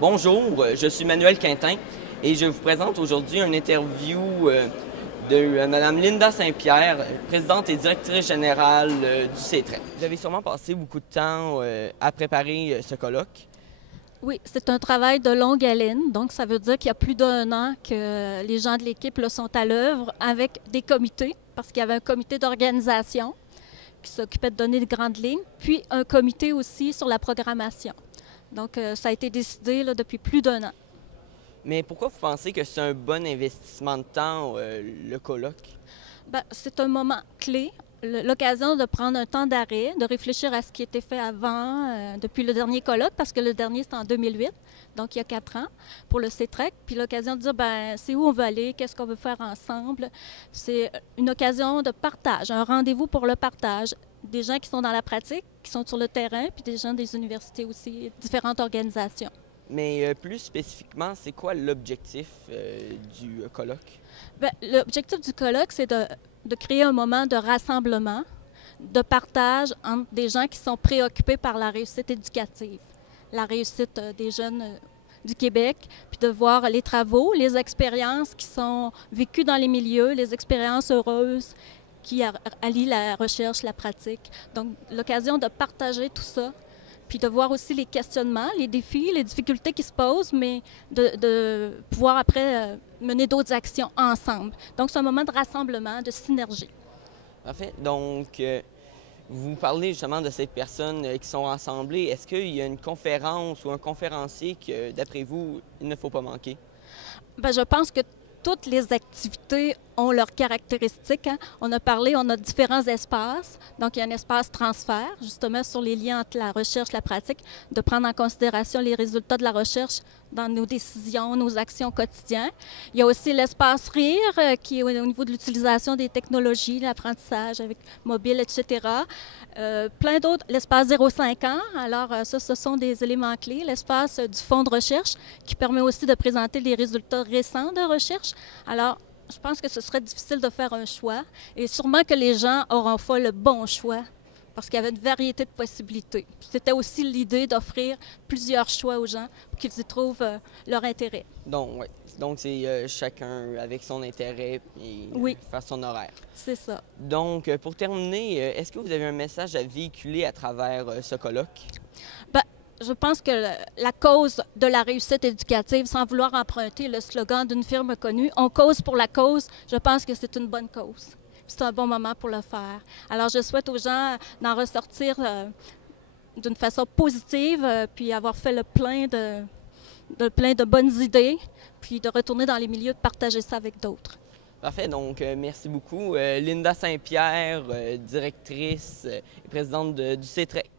Bonjour, je suis Manuel Quintin et je vous présente aujourd'hui une interview de Mme Linda Saint-Pierre, présidente et directrice générale du CETREC. Vous avez sûrement passé beaucoup de temps à préparer ce colloque. Oui, c'est un travail de longue haleine, donc ça veut dire qu'il y a plus d'un an que les gens de l'équipe là, sont à l'œuvre avec des comités, parce qu'il y avait un comité d'organisation qui s'occupait de donner de grandes lignes, puis un comité aussi sur la programmation. Donc ça a été décidé là, depuis plus d'un an. Mais pourquoi vous pensez que c'est un bon investissement de temps, le colloque? Bien, c'est un moment clé, l'occasion de prendre un temps d'arrêt, de réfléchir à ce qui était fait avant, depuis le dernier colloque, parce que le dernier, c'était en 2008, donc il y a 4 ans, pour le CETREC. Puis l'occasion de dire, ben c'est où on veut aller, qu'est-ce qu'on veut faire ensemble. C'est une occasion de partage, un rendez-vous pour le partage. Des gens qui sont dans la pratique, qui sont sur le terrain, puis des gens des universités aussi, différentes organisations. Mais plus spécifiquement, c'est quoi l'objectif du colloque? Bien, l'objectif du colloque, c'est de créer un moment de rassemblement, de partage entre des gens qui sont préoccupés par la réussite éducative, la réussite des jeunes du Québec, puis de voir les travaux, les expériences qui sont vécues dans les milieux, les expériences heureuses qui allient la recherche, la pratique. Donc, l'occasion de partager tout ça, puis de voir aussi les questionnements, les défis, les difficultés qui se posent, mais de pouvoir après mener d'autres actions ensemble. Donc, c'est un moment de rassemblement, de synergie. Parfait. Donc, vous parlez justement de ces personnes qui sont rassemblées. Est-ce qu'il y a une conférence ou un conférencier que, d'après vous, il ne faut pas manquer? Bien, je pense que toutes les activités ont leurs caractéristiques. Hein. On a parlé, on a différents espaces. Donc, il y a un espace transfert, justement, sur les liens entre la recherche et la pratique, de prendre en considération les résultats de la recherche dans nos décisions, nos actions quotidiennes. Il y a aussi l'espace rire, qui est au niveau de l'utilisation des technologies, l'apprentissage avec mobile, etc. Plein d'autres. L'espace 0,5 ans. Alors, ça, ce sont des éléments clés. L'espace du fonds de recherche, qui permet aussi de présenter les résultats récents de recherche. Alors, je pense que ce serait difficile de faire un choix et sûrement que les gens auront fait le bon choix parce qu'il y avait une variété de possibilités. C'était aussi l'idée d'offrir plusieurs choix aux gens pour qu'ils y trouvent leur intérêt. Donc, ouais. Donc, c'est chacun avec son intérêt et Oui, faire son horaire. c'est ça. Donc, pour terminer, est-ce que vous avez un message à véhiculer à travers ce colloque? Ben, je pense que la cause de la réussite éducative, sans vouloir emprunter le slogan d'une firme connue, on cause pour la cause, je pense que c'est une bonne cause. C'est un bon moment pour le faire. Alors, je souhaite aux gens d'en ressortir d'une façon positive, puis avoir fait le plein de bonnes idées, puis de retourner dans les milieux, de partager ça avec d'autres. Parfait. Donc, merci beaucoup. Linda Saint-Pierre, directrice et présidente du CETREC.